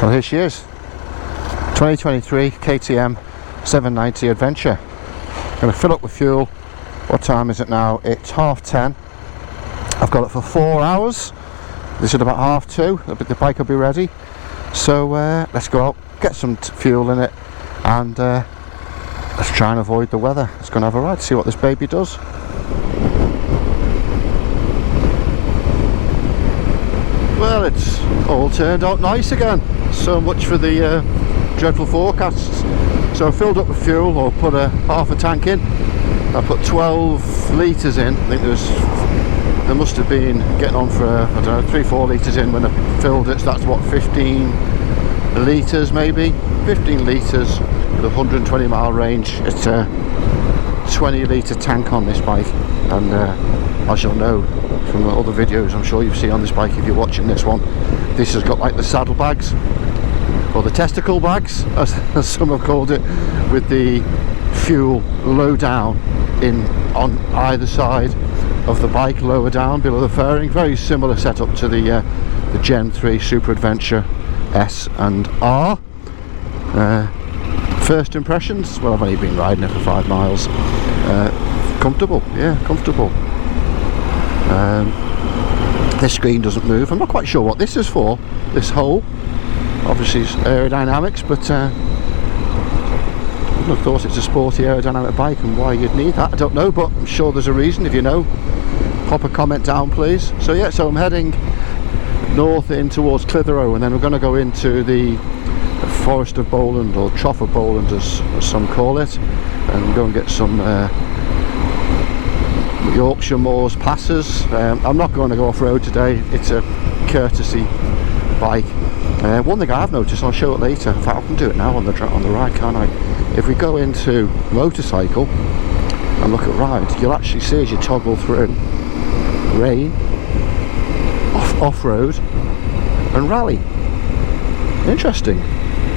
Well, here she is, 2023 KTM 790 Adventure. Going to fill up with fuel. What time is it now? It's 10:30. I've got it for 4 hours. This is about 2:30. The bike will be ready. So let's go out, get some fuel in it, and let's try and avoid the weather. It's going to have a ride, see what this baby does. Well, it's all turned out nice again. So much for the dreadful forecasts. So I filled up with fuel, or put half a tank in. I put 12 litres in. I think there must have been getting on for I don't know, 3-4 litres in when I filled it. So that's what, 15 litres maybe, 15 litres with a 120 mile range. It's a 20 litre tank on this bike, and as you'll know from the other videos I'm sure you've seen on this bike if you're watching this one, this has got like the saddle bags, or the testicle bags as some have called it, with the fuel low down on either side of the bike, lower down below the fairing. Very similar setup to the Gen 3 Super Adventure S and R. First impressions, well, I've only been riding it for 5 miles. Comfortable, yeah, comfortable. This screen doesn't move. I'm not quite sure what this is for, this hole. Obviously it's aerodynamics, but I wouldn't have thought it's a sporty aerodynamic bike and why you'd need that. I don't know, but I'm sure there's a reason. If you know, pop a comment down please. So yeah, so I'm heading north in towards Clitheroe, and then we're going to go into the Forest of Bowland, or Trough of Bowland as some call it, and go and get some Yorkshire Moors passes. I'm not going to go off-road today. It's a courtesy bike. One thing I have noticed, I'll show it later, in fact I can do it now on the ride, can't I? If we go into motorcycle and look at ride, you'll actually see as you toggle through rain, off-road and rally. Interesting.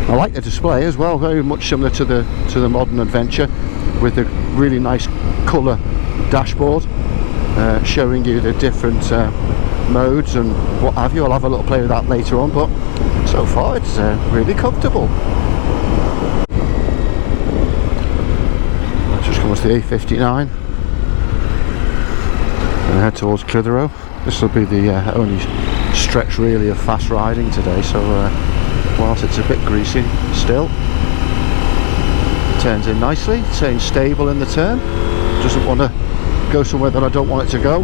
I like the display as well, very much similar to the modern Adventure, with the really nice colour dashboard showing you the different modes and what have you. I'll have a little play with that later on, but so far it's really comfortable. Let's just come to the A59 and head towards Clitheroe. This will be the only stretch really of fast riding today, so whilst it's a bit greasy still, turns in nicely, staying stable in the turn, doesn't want to go somewhere that I don't want it to go.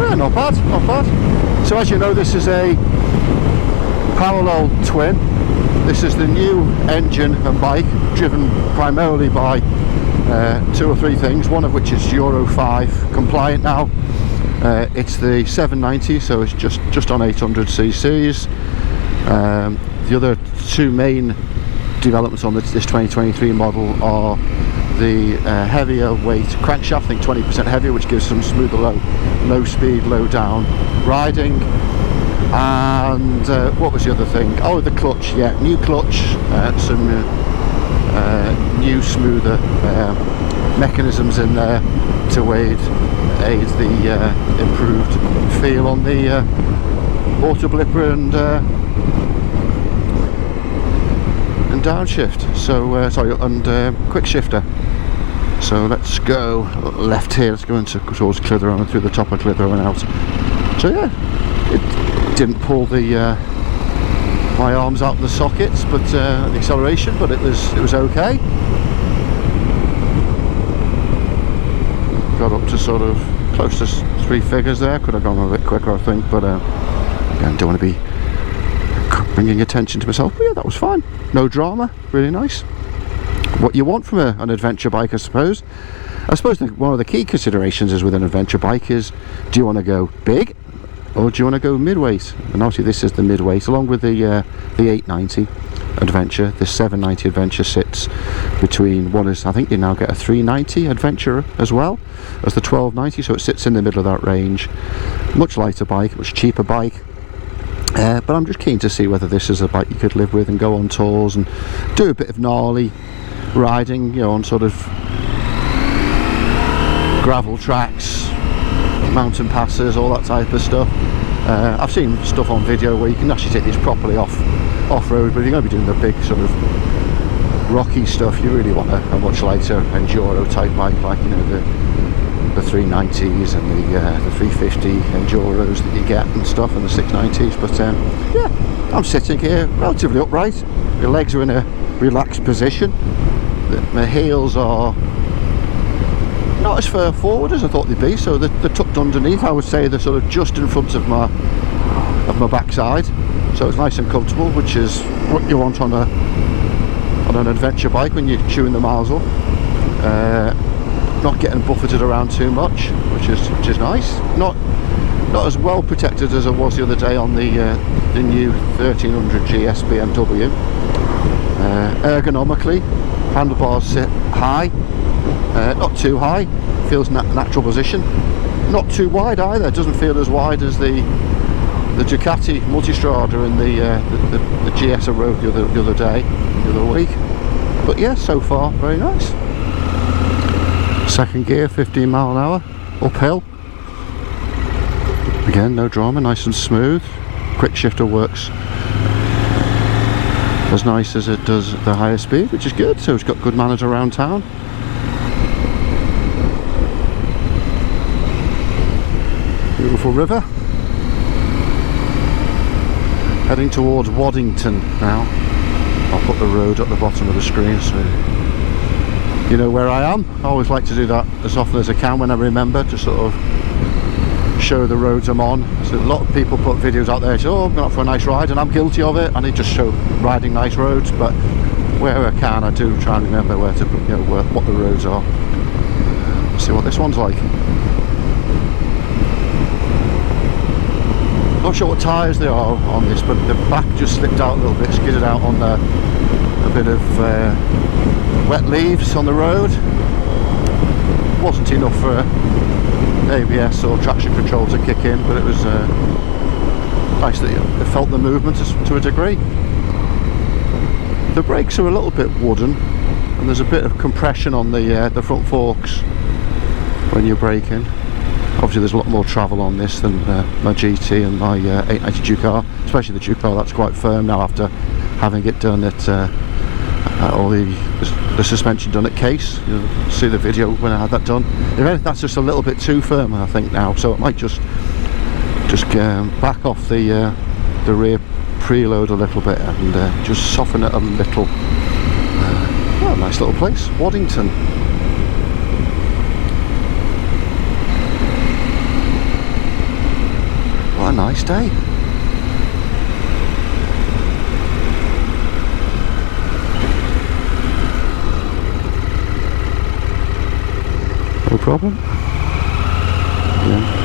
Yeah, not bad, not bad. So as you know, this is a parallel twin. This is the new engine and bike, driven primarily by 2 or 3 things, one of which is Euro 5 compliant now. It's the 790, so it's just on 800 cc's. The other 2 main developments on this 2023 model are the heavier weight crankshaft, I think 20% heavier, which gives some smoother low speed, low down riding. And what was the other thing? Oh, the clutch, yeah, new clutch, some new smoother mechanisms in there to aid the improved feel on the auto blipper and downshift. So sorry, and quick shifter. So let's go left here. Let's go towards Clitheroe and through the top of Clitheroe and out. So yeah, it didn't pull the my arms out of the sockets, but the acceleration, but it was okay. Got up to sort of close to 3 figures there. Could have gone a bit quicker, I think, but again, don't want to be bringing attention to myself. But yeah, that was fine. No drama. Really nice. What you want from an adventure bike, I suppose. I suppose one of the key considerations is with an adventure bike is, do you want to go big or do you want to go mid-weight? And obviously this is the mid-weight, along with the 890 Adventure. The 790 Adventure sits between, one is, I think you now get a 390 Adventure as well as the 1290, so it sits in the middle of that range. Much lighter bike, much cheaper bike. But I'm just keen to see whether this is a bike you could live with and go on tours and do a bit of gnarly riding, you know, on sort of gravel tracks, mountain passes, all that type of stuff. I've seen stuff on video where you can actually take these properly off-road, but if you're going to be doing the big sort of rocky stuff, you really want a much lighter enduro type bike, like, you know, the 390s and the 350 enduros that you get and stuff, and the 690s. But yeah, I'm sitting here relatively upright. My legs are in a relaxed position. My heels are not as far forward as I thought they'd be, so they're tucked underneath. I would say they're sort of just in front of my backside, so it's nice and comfortable, which is what you want on an adventure bike when you're chewing the miles up. Not getting buffeted around too much, which is nice. Not as well protected as I was the other day on the new 1300 GS BMW. Ergonomically, handlebars sit high, not too high, feels natural position. Not too wide either. It doesn't feel as wide as the Ducati Multistrada and the GS I rode the other day, the other week. But yeah, so far very nice. Second gear, 15 mile an hour, uphill. Again, no drama, nice and smooth. Quick shifter works as nice as it does at the higher speed, which is good, so it's got good manners around town. Beautiful river. Heading towards Waddington now. I'll put the road at the bottom of the screen so you know where I am. I always like to do that as often as I can when I remember, to sort of show the roads I'm on. So a lot of people put videos out there, say, oh, I'm going out for a nice ride, and I'm guilty of it, and they just show riding nice roads. But where I can, I do try and remember where to, you know, what the roads are. Let's see what this one's like. Not sure what tyres they are on this, but the back just slipped out a little bit, skidded out on a bit of wet leaves on the road. Wasn't enough for ABS or traction control to kick in, but it was nice that it felt the movement to a degree. The brakes are a little bit wooden, and there's a bit of compression on the front forks when you're braking. Obviously there's a lot more travel on this than my GT and my 890 Duke-R, especially the Duke-R. That's quite firm now after having it done at all the suspension done at Case. You'll see the video when I had that done. If anything, that's just a little bit too firm, I think, now, so it might just back off the rear preload a little bit and just soften it a little. Oh, nice little place, Waddington. What a nice day. No problem. Yeah.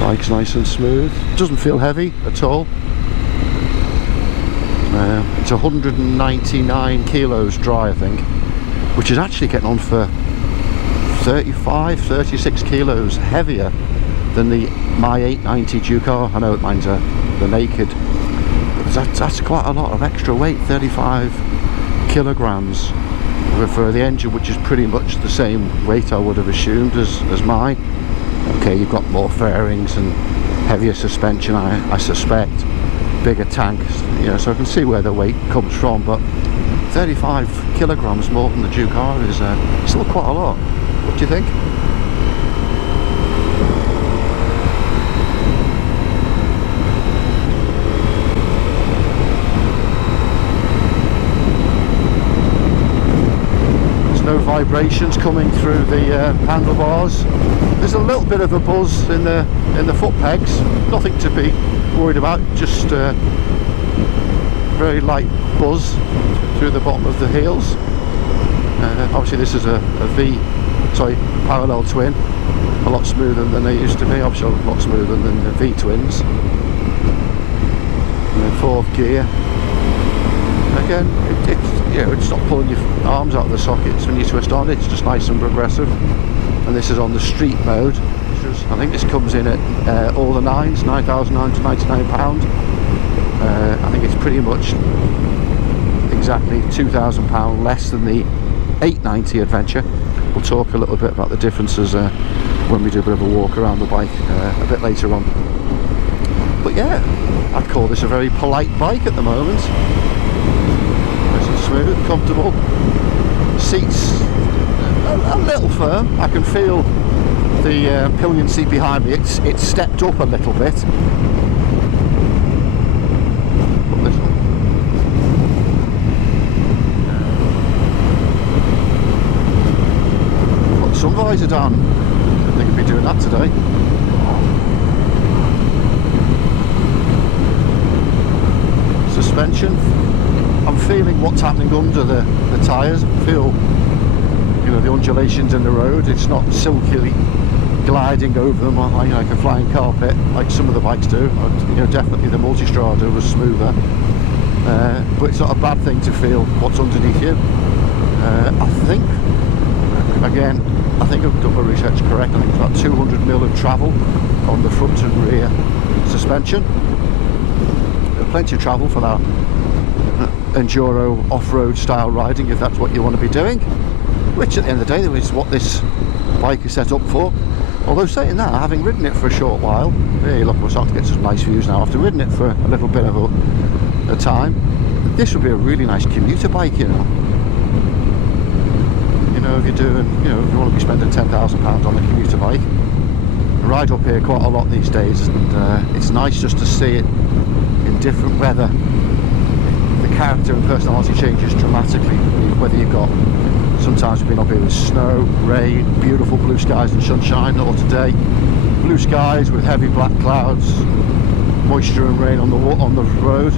Bike's nice and smooth. Doesn't feel heavy at all. It's 199 kilos dry, I think, which is actually getting on for 36 kilos heavier than my 890 Duke-R. I know mine's the naked, but that's quite a lot of extra weight, 35 kilograms for the engine, which is pretty much the same weight I would have assumed as mine. Okay, you've got more fairings and heavier suspension, I suspect, bigger tanks, you know, so I can see where the weight comes from, but 35 kilograms more than the Duke-R is still quite a lot. What do you think? There's no vibrations coming through the handlebars. There's a little bit of a buzz in the foot pegs. Nothing to be worried about. Just very light buzz through the bottom of the heels. Obviously, this is a parallel twin, a lot smoother than they used to be, obviously a lot smoother than the V-twins. And then fourth gear. Again, it's not pulling your arms out of the sockets when you twist on, it's just nice and progressive. And this is on the street mode. I think this comes in at all the nines, £9,999. I think it's pretty much exactly £2,000 less than the 890 Adventure. We'll talk a little bit about the differences when we do a bit of a walk around the bike a bit later on. But yeah, I'd call this a very polite bike at the moment. Nice and smooth, comfortable. Seats a little firm. I can feel the pillion seat behind me. It's stepped up a little bit. Put this on. Put sun visor down. I think I'd be doing that today. Suspension. I'm feeling what's happening under the tyres. I feel, you know, the undulations in the road. It's not silkily gliding over them like a flying carpet like some of the bikes do. You know, definitely the Multistrada was smoother, but it's not a bad thing to feel what's underneath you. I think, again, I think I've done my research correct. I think it's about 200mm of travel on the front and rear suspension. Plenty of travel for that enduro off-road style riding, if that's what you want to be doing, which at the end of the day is what this bike is set up for. Although saying that, having ridden it for a short while, hey look, we're starting to get some nice views now after ridden it for a little bit of a time, this would be a really nice commuter bike, you know. You know, if you're doing, you know, if you want to be spending £10,000 on a commuter bike, I ride up here quite a lot these days, and it's nice just to see it in different weather. The character and personality changes dramatically, whether you've got, sometimes we've been up here with snow, rain, beautiful blue skies and sunshine, or today blue skies with heavy black clouds, moisture and rain on the road.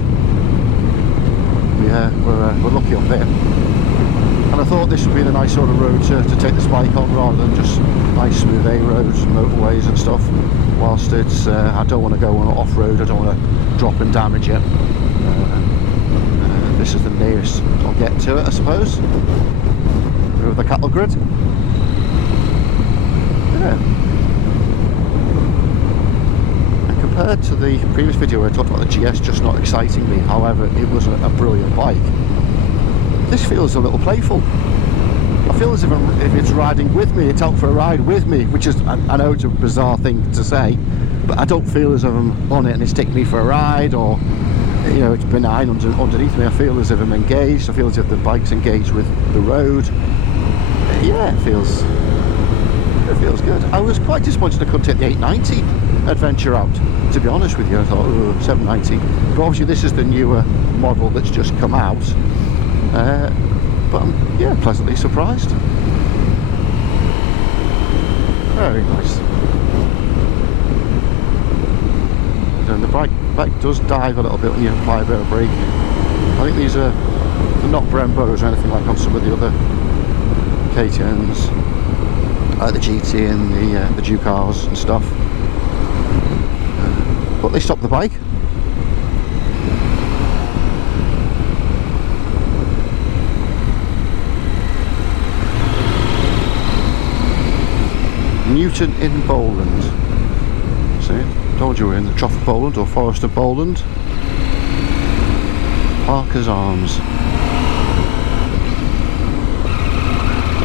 Yeah, we're lucky up here, and I thought this would be the nice sort of road to take this bike on, rather than just nice smooth A roads and motorways and stuff. Whilst it's I don't want to go on off-road, I don't want to drop and damage it. This is the nearest I'll get to it, I suppose, with the cattle grid. Yeah. And compared to the previous video where I talked about the GS just not exciting me, however it was a brilliant bike, this feels a little playful. I feel as if it's riding with me, it's out for a ride with me, which is, I know it's a bizarre thing to say, but I don't feel as if I'm on it and it's taking me for a ride, or, you know, it's benign underneath me. I feel as if I'm engaged. I feel as if the bike's engaged with the road. Yeah, it feels good. I was quite disappointed I couldn't take the 890 Adventure out, to be honest with you. I thought, oh, 790. But obviously this is the newer model that's just come out. But I'm, yeah, pleasantly surprised. Very nice. And the bike does dive a little bit when you apply a bit of brake. I think these are, they're not Brembos or anything like on some of the other KTMs, like the GT and the Ducars and stuff. But they stopped the bike. Newton in Bowland. See, told you we're in the Trough of Bowland, or Forest of Bowland. Parker's Arms.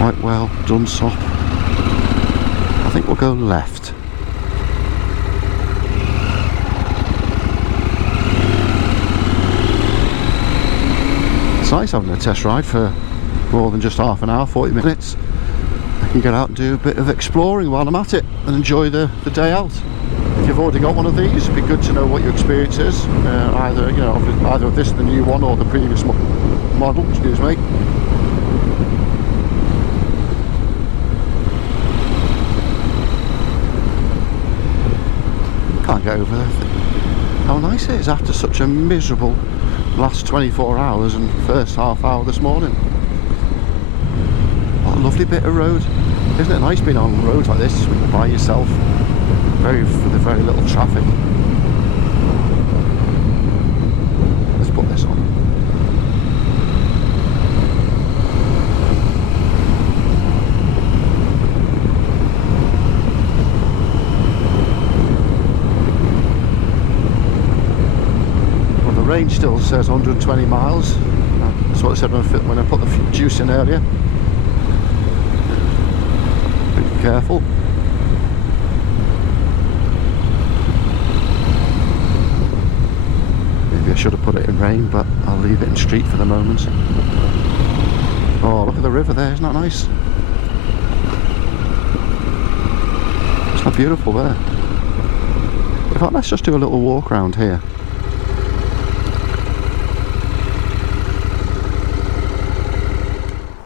Whitewell, Dunsop. I think we'll go left. It's nice having a test ride for more than just half an hour, 40 minutes. I can get out and do a bit of exploring while I'm at it and enjoy the day out. If you've already got one of these, it'd be good to know what your experience is. Either, you know, either of this, the new one, or the previous model. Excuse me. Can't get over how nice it is after such a miserable last 24 hours and first half hour this morning. What a lovely bit of road. Isn't it nice being on roads like this when you're by yourself, with very little traffic. Let's put this on. still says 120 miles. That's what I said when I put the juice in earlier. Be careful. Maybe I should have put it in rain, but I'll leave it in street for the moment. Oh, look at the river there, isn't that nice? Isn't that beautiful there? In fact, let's just do a little walk around here.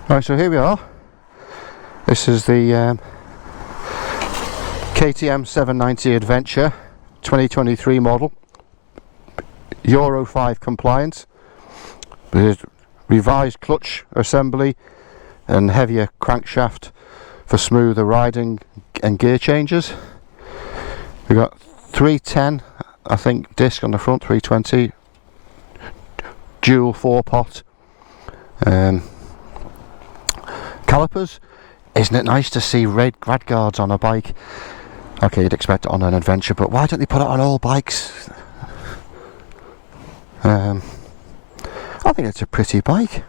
Right, so here we are. This is the KTM 790 Adventure 2023 model. Euro 5 compliant. With revised clutch assembly and heavier crankshaft for smoother riding and gear changes. We've got 310, I think, disc on the front, 320. Dual 4-pot. Calipers. Isn't it nice to see rad guards on a bike? Okay, you'd expect it on an adventure, but why don't they put it on all bikes? I think it's a pretty bike.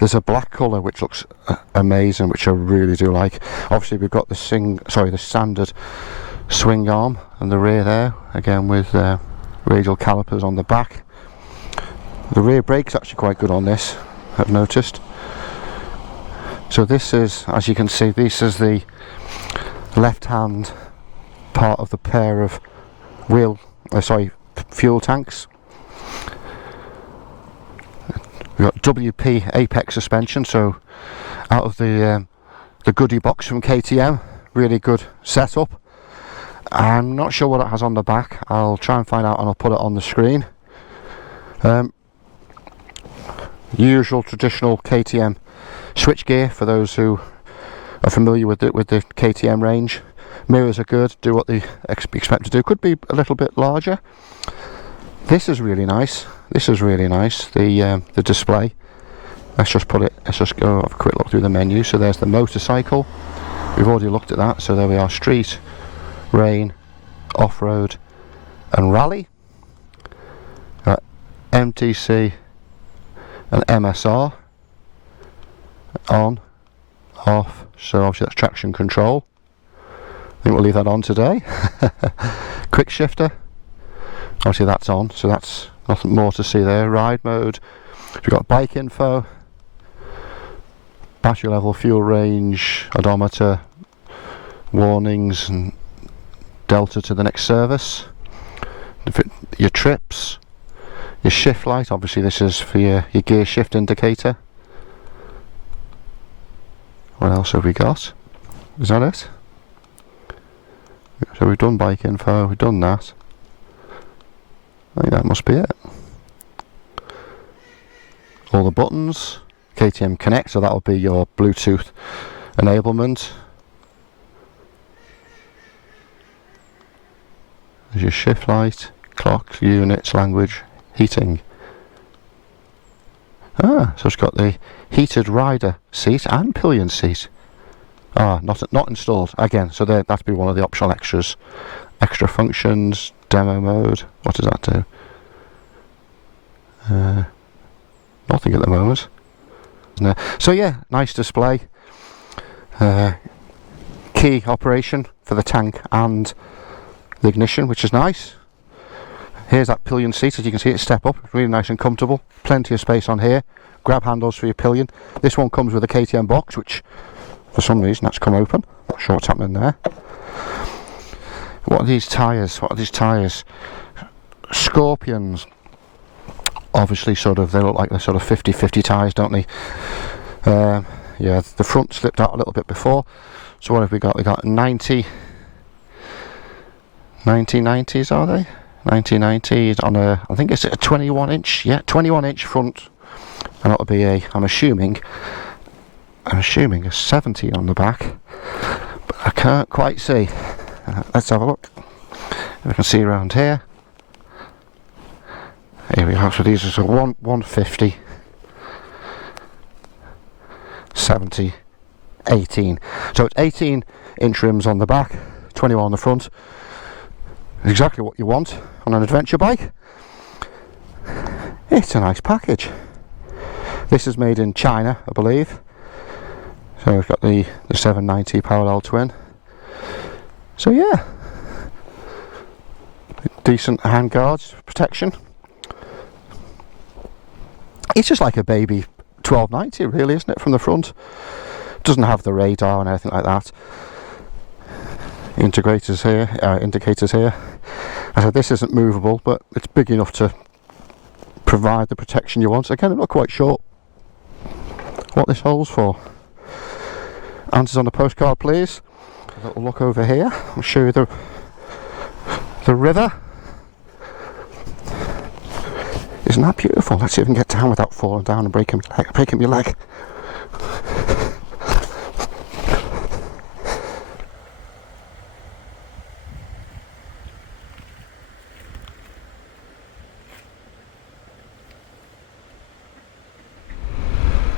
There's a black colour which looks amazing, which I really do like. Obviously we've got the standard swing arm and the rear there, again with radial calipers on the back. The rear brake's actually quite good on this, I've noticed. So this is, as you can see, this is the left hand part of the pair of fuel tanks. We've got WP Apex suspension, so out of the goodie box from KTM, really good setup. I'm not sure what it has on the back. I'll try and find out and I'll put it on the screen. Usual traditional KTM switchgear for those who are familiar with the KTM range. Mirrors are good, do what they expect to do. Could be a little bit larger. This is really nice. This is really nice. The display. Let's just go have a quick look through the menu. So there's the motorcycle. We've already looked at that. So there we are: street, rain, off-road, and rally. MTC and MSR. On, off, so obviously that's traction control. I think we'll leave that on today. Quick shifter, obviously that's on, so that's nothing more to see there. Ride mode, we've got bike info, battery level, fuel range, odometer, warnings, and delta to the next service. Your trips, your shift light, obviously this is for your gear shift indicator. What else have we got? Is that it? So we've done bike info, we've done that. I think that must be it. All the buttons, KTM Connect, so that'll be your Bluetooth enablement. There's your shift light, clock, units, language, heating. So it's got the heated rider seat and pillion seat. Not installed again. So that'd be one of the optional extras. Extra functions, demo mode. What does that do? Nothing at the moment. No. So yeah, nice display. Key operation for the tank and the ignition, which is nice. Here's that pillion seat, as you can see it step up, really nice and comfortable. Plenty of space on here. Grab handles for your pillion. This one comes with a KTM box, which for some reason that's come open. Not sure what's happening there. What are these tyres? Scorpions. Obviously they look like they're sort of 50-50 tyres, don't they? Yeah, the front slipped out a little bit before. So what have we got? We got 1990s, are they? 1990s on a, I think it's a 21 inch, yeah, 21 inch front, and that'll be I'm assuming a 70 on the back, but I can't quite see. Let's have a look if I can see around here. Here we are. So these are 150, 70, 18. So it's 18 inch rims on the back, 21 on the front. Exactly what you want on an adventure bike. It's a nice package. This is made in China, I believe. So we've got the 790 parallel twin. So yeah, decent handguards, protection. It's just like a baby 1290 really, isn't it, from the front. Doesn't have the radar and anything like that. Indicators here. I said this isn't movable, but it's big enough to provide the protection you want. Again, I'm not quite sure what this holds for. Answers on the postcard, please. A little look over here. I'll show you the river. Isn't that beautiful? Let's see if we can get down without falling down and breaking my leg.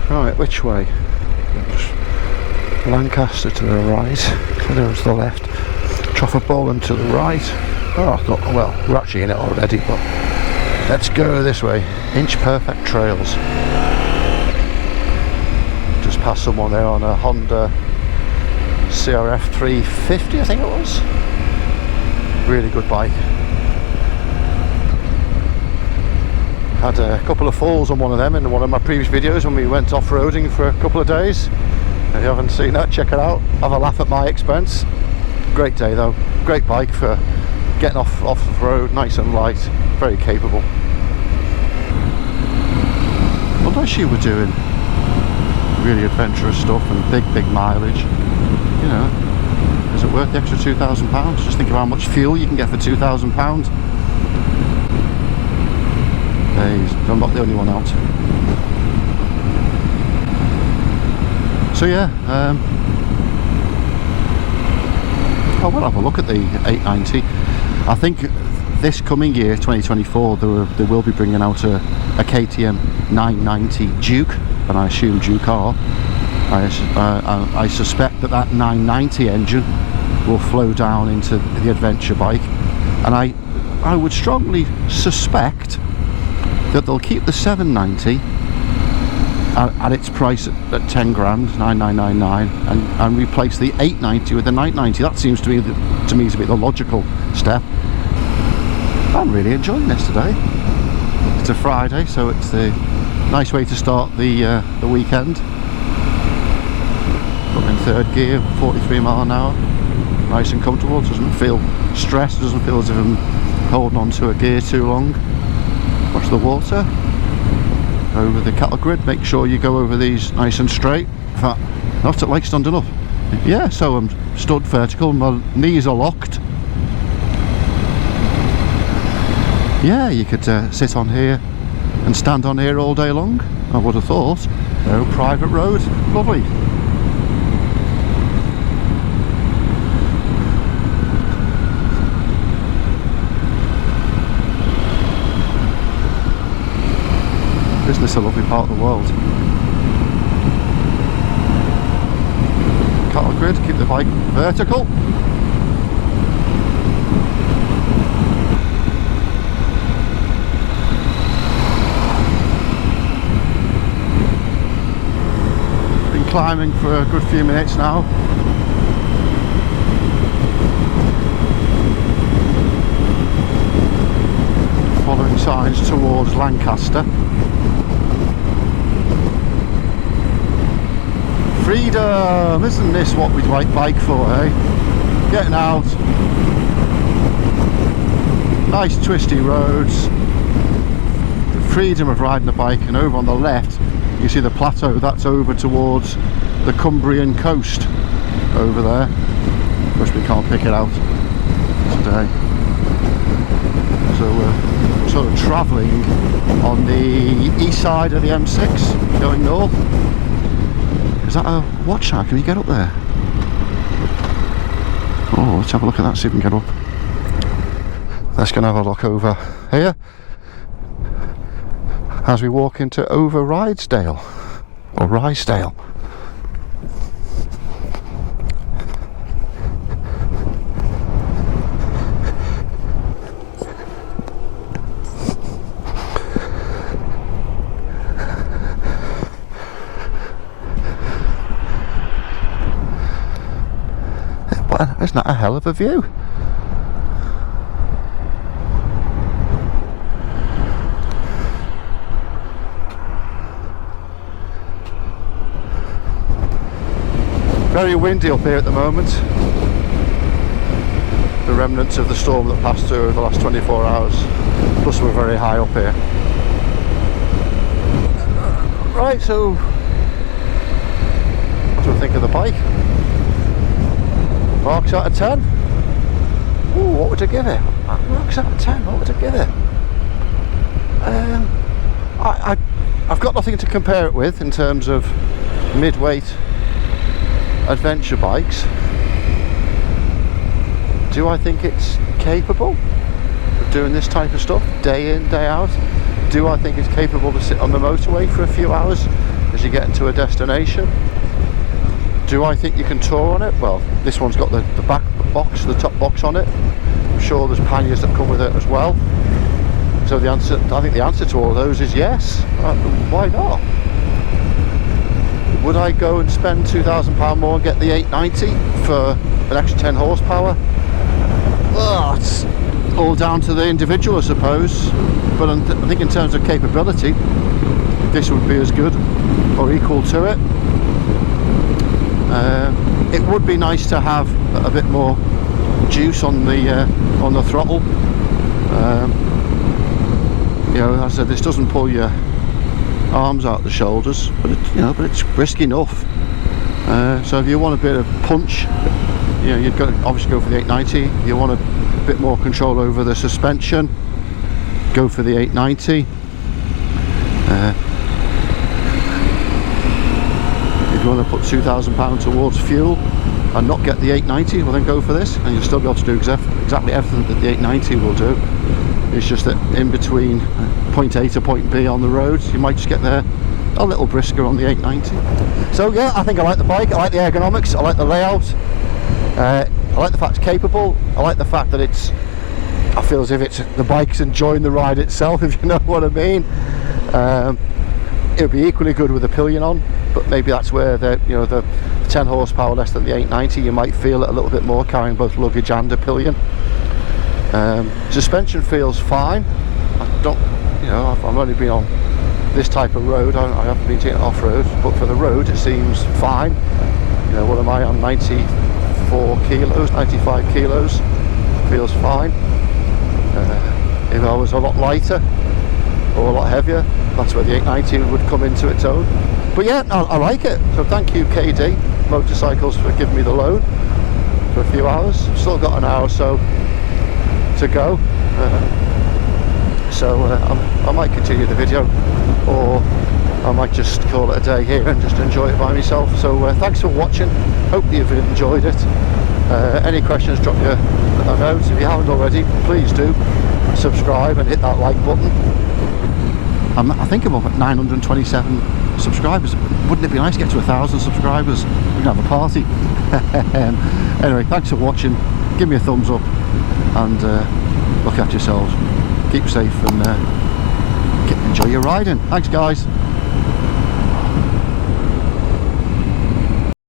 Right, which way? Lancaster to the right, Clitheroe to the left, Trafford Bowland to the right. Oh, I thought, well, we're actually in it already, but let's go this way. Inch Perfect Trails. Just passed someone there on a Honda CRF 350, I think it was. Really good bike. Had a couple of falls on one of them in one of my previous videos when we went off-roading for a couple of days. If you haven't seen that, check it out. Have a laugh at my expense. Great day though. Great bike for getting off the road, nice and light, very capable. Unless you were doing really adventurous stuff and big mileage, you know, is it worth the extra £2,000? Just think of how much fuel you can get for £2,000. I'm not the only one out. So yeah, I will have a look at the 890. I think this coming year, 2024, they will be bringing out a KTM 990 Duke, and I assume Duke R. I suspect that 990 engine will flow down into the adventure bike, and I would strongly suspect that they'll keep the 790 at its price at 10 grand, 9999, and replace the 890 with the 990. That seems to me to be the logical step. I'm really enjoying this today. It's a Friday, so it's the nice way to start the weekend. Put in third gear, 43 mile an hour, nice and comfortable. Doesn't feel stressed. Doesn't feel as if I'm holding on to a gear too long. Watch the water. Over the cattle grid, make sure you go over these nice and straight. In fact, not at like standing up. Yeah, so I'm stood vertical, my knees are locked. Yeah, you could sit on here and stand on here all day long, I would have thought. No private road, lovely. Isn't this a lovely part of the world? Cattle grid, keep the bike vertical. Been climbing for a good few minutes now. Following signs towards Lancaster. Freedom! Isn't this what we'd like bike for, eh? Getting out. Nice twisty roads. The freedom of riding a bike, and over on the left you see the plateau. That's over towards the Cumbrian coast over there. Of course we can't pick it out today. So we're sort of travelling on the east side of the M6 going north. Is that a watch tower? Can you get up there? Oh, let's have a look at that, see if we can get up. Let's go and have a look over here as we walk into Over Rydesdale, or Rydesdale. Well, isn't that a hell of a view? Very windy up here at the moment. The remnants of the storm that passed through over the last 24 hours. Plus we're very high up here. Right, so what do I think of the bike? Marks out of 10? Ooh, what would I give it? Marks out of 10, what would I give it? I've got nothing to compare it with in terms of mid-weight adventure bikes. Do I think it's capable of doing this type of stuff day in, day out? Do I think it's capable to sit on the motorway for a few hours as you get into a destination? Do I think you can tour on it? Well, this one's got the back box, the top box on it. I'm sure there's panniers that come with it as well. So I think the answer to all of those is yes. Why not? Would I go and spend £2,000 more and get the 890 for an extra 10 horsepower? Oh, it's all down to the individual, I suppose. But I think in terms of capability, this would be as good or equal to it. It would be nice to have a bit more juice on the throttle. You know, as I said, this doesn't pull your arms out the shoulders, but but it's brisk enough. So if you want a bit of punch, you've got to obviously go for the 890. You want a bit more control over the suspension, go for the 890. If you want to put £2,000 towards fuel and not get the 890, well then go for this, and you'll still be able to do exactly everything that the 890 will do. It's just that in between point A to point B on the roads, you might just get there a little brisker on the 890. So yeah, I think I like the bike, I like the ergonomics, I like the layout, I like the fact it's capable, I like the fact that I feel as if the bike's enjoying the ride itself, if you know what I mean. It would be equally good with a pillion on, but maybe that's where the 10 horsepower less than the 890, you might feel it a little bit more carrying both luggage and a pillion. Suspension feels fine. I've only been on this type of road, I haven't been taking it off-road, but for the road it seems fine. What am I on, 94 kilos, 95 kilos, feels fine. If I was a lot lighter or a lot heavier, that's where the 890 would come into its own. But yeah, I like it. So thank you KD Motorcycles for giving me the loan for a few hours. Still got an hour or so to go. I might continue the video, or I might just call it a day here and just enjoy it by myself. So thanks for watching, hope you've enjoyed it. Any questions, drop your notes. If you haven't already, please do subscribe and hit that like button. I think I'm up at 927 subscribers. Wouldn't it be nice to get to 1,000 subscribers? We can have a party. Anyway, thanks for watching, give me a thumbs up, and look after yourselves, keep safe, and enjoy your riding. Thanks guys.